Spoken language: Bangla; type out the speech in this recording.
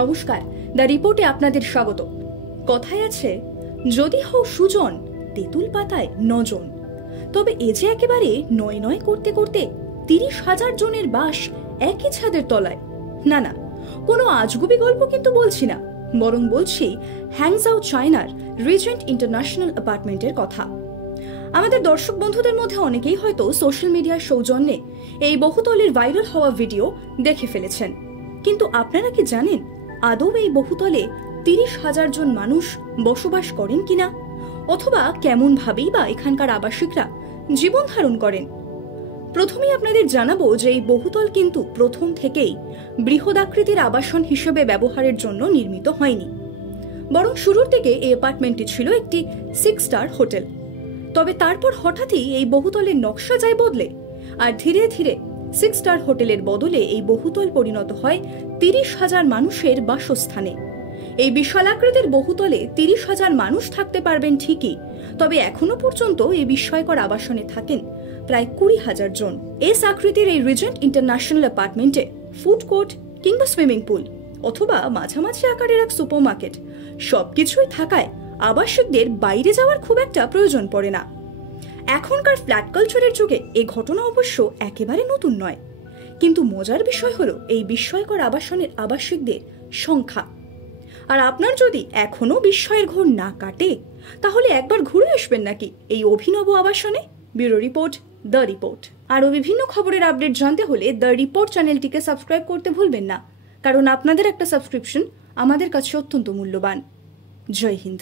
নমস্কার, দ্য রিপোর্টে আপনাদের স্বাগত। কথায় আছে, যদি হও সুজন তেঁতুল পাতায় নজন। তবে এ যে একেবারে নয় নয় করতে করতে 30,000 জনের বাস একই ছাদের তলায়। না না, কোনো আজগুবি গল্প কিন্তু বলছি না, বরং বলছি হ্যাংজাও চায়নার রিজেন্ট ইন্টারন্যাশনাল অ্যাপার্টমেন্টের কথা। আমাদের দর্শক বন্ধুদের মধ্যে অনেকেই হয়তো সোশ্যাল মিডিয়ার সৌজন্যে এই বহুতলের ভাইরাল হওয়া ভিডিও দেখে ফেলেছেন। কিন্তু আপনারা কি জানেন আদৌ এই বহুতলে 30,000 জন মানুষ বসবাস করেন কিনা, অথবা কেমন ভাবেই বা এখানকার আবাসিকরা জীবন ধারণ করেন? প্রথমেই আপনাদের জানাবো যে এই বহুতল কিন্তু প্রথম থেকেই বৃহদাকৃতির আবাসন হিসেবে ব্যবহারের জন্য নির্মিত হয়নি, বরং শুরুর দিকে এই অ্যাপার্টমেন্টটি ছিল একটি 6 স্টার হোটেল। তবে তারপর হঠাৎই এই বহুতলের নকশা যায় বদলে, আর ধীরে ধীরে 6 স্টার হোটেলের বদলে এই বহুতল পরিণত হয় 30,000 মানুষের বাসস্থানে। এই বিশালাকৃতির বহুতলে 30,000 মানুষ থাকতে পারবেন ঠিকই, তবে এখনো পর্যন্ত এই বিস্ময়কর আবাসনে থাকেন প্রায় 20,000 জন। এস আকৃতির এই রিজেন্ট ইন্টারন্যাশনাল অ্যাপার্টমেন্টে ফুড কোর্ট কিংবা সুইমিং পুল অথবা মাঝামাঝি আকারের এক সুপারমার্কেট সবকিছুই থাকায় আবাসিকদের বাইরে যাওয়ার খুব একটা প্রয়োজন পড়ে না। এখনকার ফ্ল্যাট কালচারের যুগে এই ঘটনা অবশ্য একেবারে নতুন নয়, কিন্তু মজার বিষয় হলো এই বিস্ময়কর আবাসনের আবাসিকদের সংখ্যা। আর আপনার যদি এখনো বিস্ময়ের ঘোর না কাটে, তাহলে একবার ঘুরে আসবেন নাকি এই অভিনব আবাসনে। Bureau report, the report. আরও বিভিন্ন খবরের আপডেট জানতে হলে দ্য রিপোর্ট চ্যানেলটিকে সাবস্ক্রাইব করতে ভুলবেন না, কারণ আপনাদের একটা সাবস্ক্রিপশন আমাদের কাছে অত্যন্ত মূল্যবান। জয় হিন্দ।